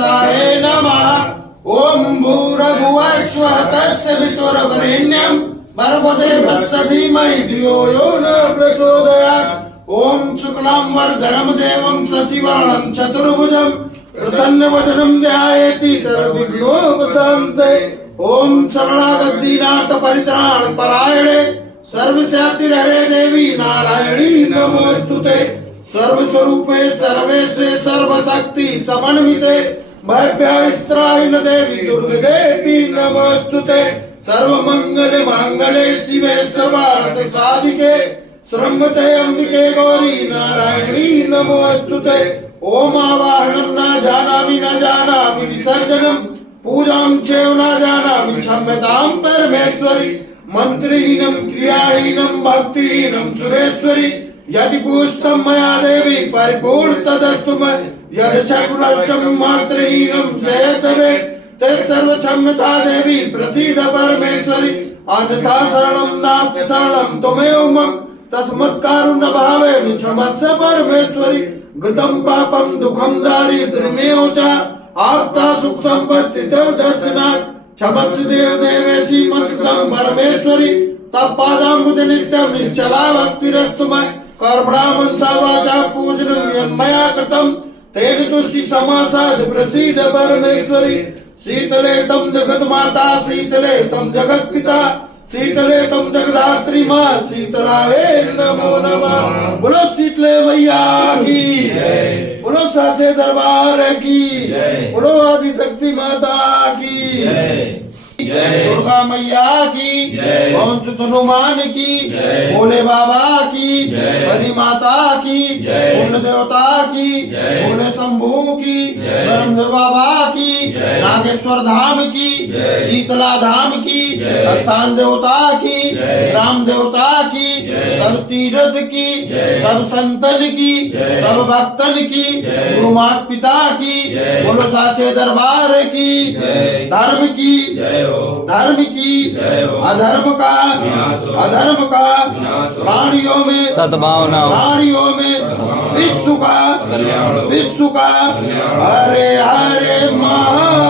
गणेशाय नमः। ओम भूर्भुवः स्वः तस्य वितुर्वरेण्यं भर्गो देवस्य धीमहि धियो यो न प्रचोदयात्। ओम शुक्लां वरदं देवं शशिवर्णं चतुर्भुजं प्रसन्नवदनं ध्यायेति सर्वविघ्नोपशान्तये। ओम शरणागत परित्राण परायणे सर्वस्यातिहरे देवी नारायणी नमोस्तुते। सर्वस्वरूपे सर्वेशे सर्वशक्ति समन्विते भव्यस्त्रायण देवी दुर्गे नमोस्तुते। सर्वमंगल मांगले शिवे सर्वार्थ साधिके श्रमते अंबिके गौरी नारायणी नमोस्तुते। ओम आवाहनं न जानामि विसर्जनं पूजां चैव न जानामि क्षम्यतां परमेश्वरी। मंत्रहीनं क्रियाहीनं भक्तिहीनं सुरेश्वरी। यदि पूजितं मया देवी परिपूर्ण तदस्तु मय। यदि क्षमृतं मात्रहीनं चेतवे तत्सर्व क्षम्यता देवी प्रसीद परमेश्वरी। अन्यथा शरणं नास्ति शरणं त्वमेव मम तस्मत् कारुण्य भावेन क्षमस्व परमेश्वरी। कृतं पापं दुःखं दारिद्र्यमेव च आप्ता सुख संपत्ति तव दर्शनात् क्षमस्व देव देवेशी मंत्रं परमेश्वरी। तब पादाम्बुज नित्यं निश्चला भक्तिरस्तु मय। कर्मणा मनसा वाचा पूजनं यन्मया कृतं तेन तुष्टि समासाद प्रसीद परमेश्वरी। शीतले तम जगत माता शीतले तम जगत पिता शीतले तम जगदात्री माँ शीतलावे नमो नमः। बोलो शीतले मैया की, बोलो साचे दरबार की, बोलो आदि शक्ति माता की, दुर्गा मैया की, वंश हनुमान की, भोले बाबा की, हरि माता की, पुण्य देवता की, भोले शंभू की, ब्रह्म बाबा की, नागेश्वर धाम की, शीतला धाम की, स्थान देवता की, ग्राम देवता की, सब तीर्थ की, सब संतन की, सब भक्तन की, गुरु माता पिता की, बोलो साचे दरबार की, धर्म की, धर्म की, अधर्म का प्राणियों में सद्भावना, प्राणियों में विश्व का हरे हरे महा